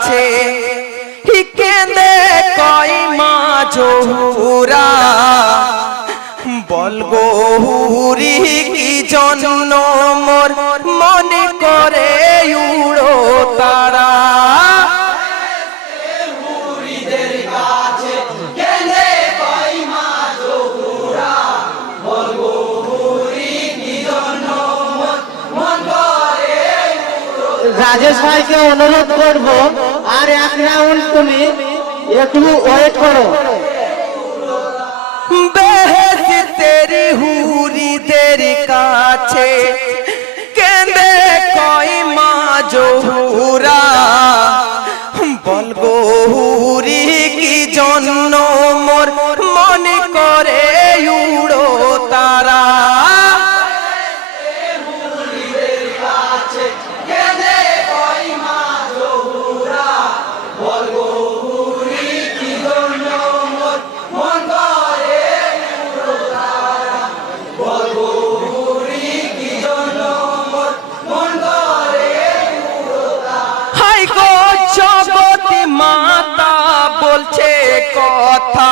কাছে কেঁদে কই মা জহুরা। বলগো হুরি কি জন্য মোর রাজেশ ভাইকে অনুরোধ করব, আর এক রাউন্ড তুমি একটু ওয়েট করো। তেরি হুরি তেরি কাছে, কেঁদে কই মা জহুরা। বলগো হুরি কি জন্য হাই গো জগতি মাতা বলছে কথা।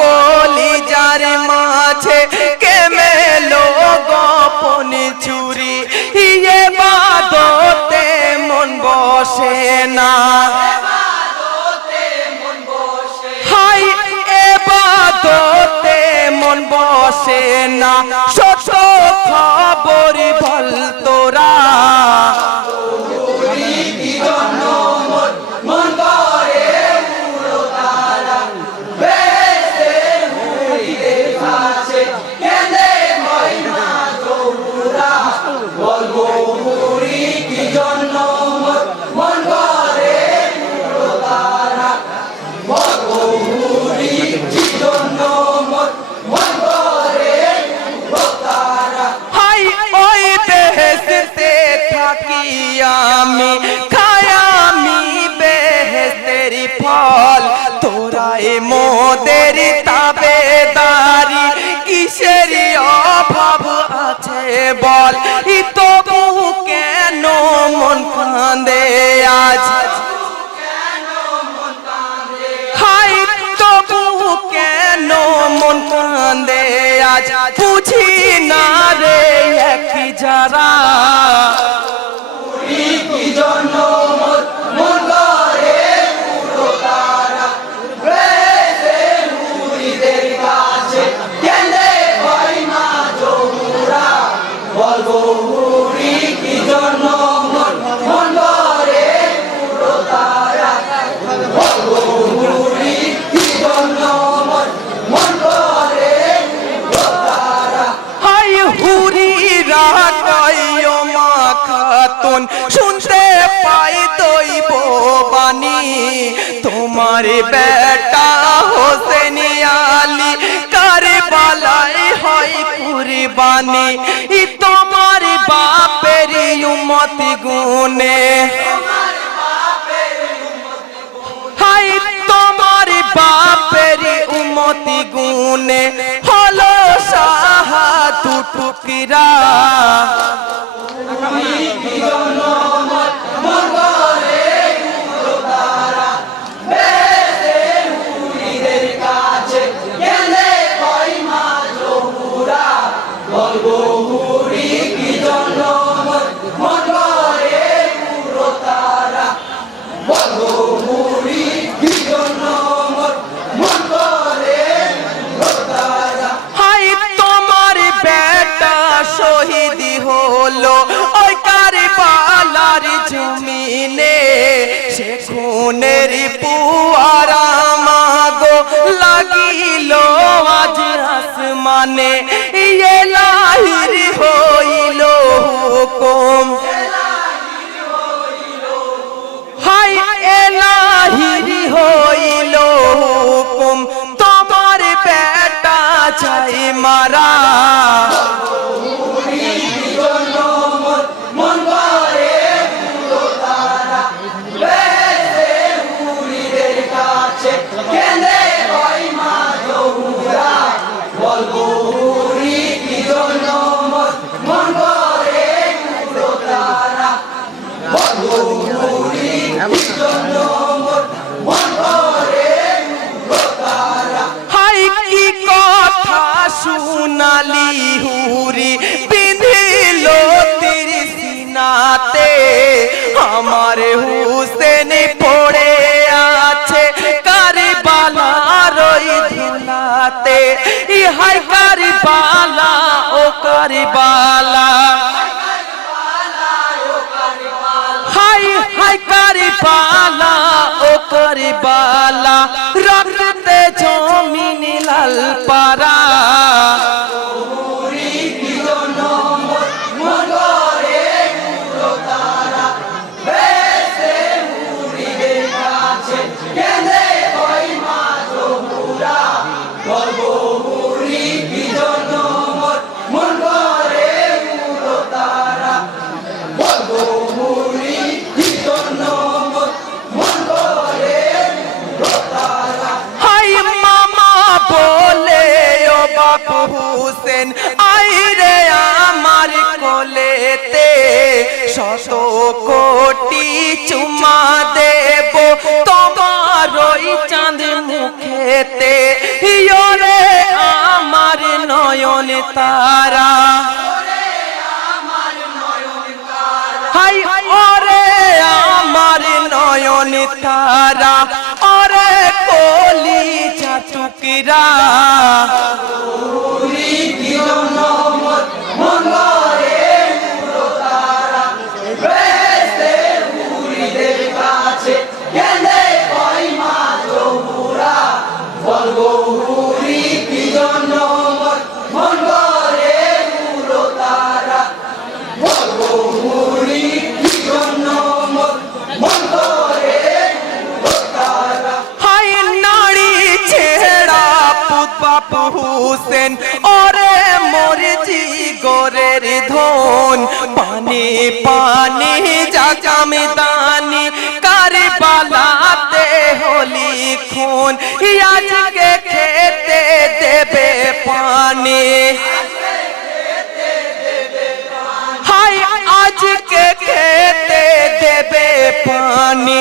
কলি যার মাঝে গোপন চুরি। ইয়ে বাদতে মন বসে না। হাই এবাদতে মন বসে না। খবর বল তোরা। তবু কেন মন কাঁদে আজ? হাই তবু কেন মন কান্দে আজ? হাই হুরি রাখাইও মা খাতুন শুনতে পাই দইব বাণী তোমার বেটা হোসেন আলী কার বালাই হয় কুরবানি। তোমার বাপের উমত গুনে উমতি গুনে হলো সাহা টুটুকিরা আসমানে ইয়ে লাহির হইল হুকুম। হাই এলাহিরি হইল হুকুম তোমার চাই মারা। সুনালি হুরি বিঁধিল তীর সিনাতে আমার হুসেন পড়ে আছে কারবালার ওই ধুলাতে। ইহাই কারবালা ও কারবালা। হাই হাই কারবালা ও কারবালা। রক্তে জমিন হুসেন আই রে আমার কোলেতে। শত কোটি চুমা দেব তোমার ওই চাঁদ মুখেতে। ইয়োরে আমার নয়ন তারা। হাই, ওরে আমার নয়ন তারা। ওরে কলি চাটুকিরা পানি পানি জাগামে কার পালাতে হলি খুন? আজকে খেতে দেবে পানে। হাই আজকে খেতে দেবে পানি।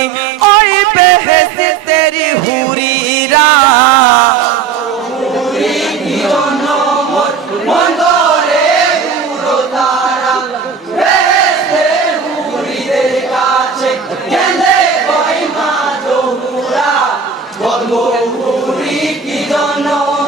হাই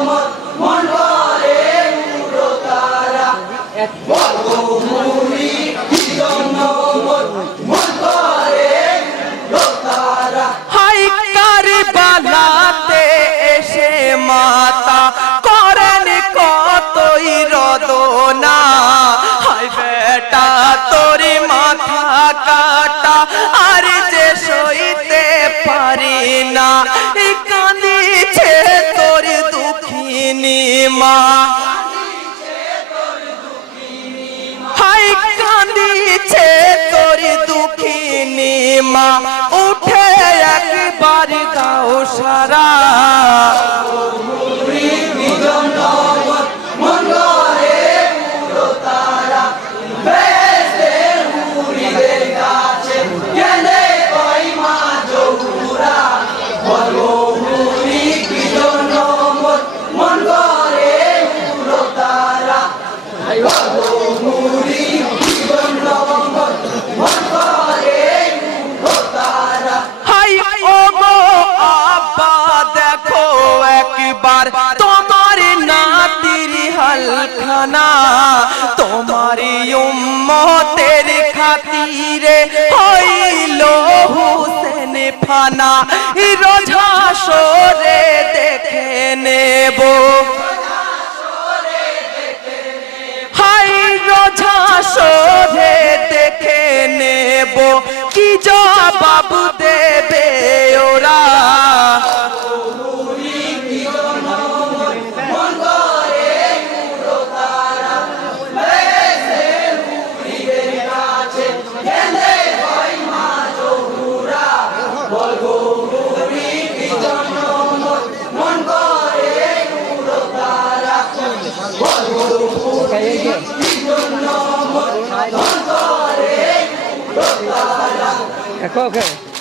হালখানা তোমার উম্মতের খাতিরে হইল হুসেন ফানা। রোজা সরে দেখে নেব। রোজা সরে দেখে নেব। কি জবাব দেবে ওরা? Qual que é?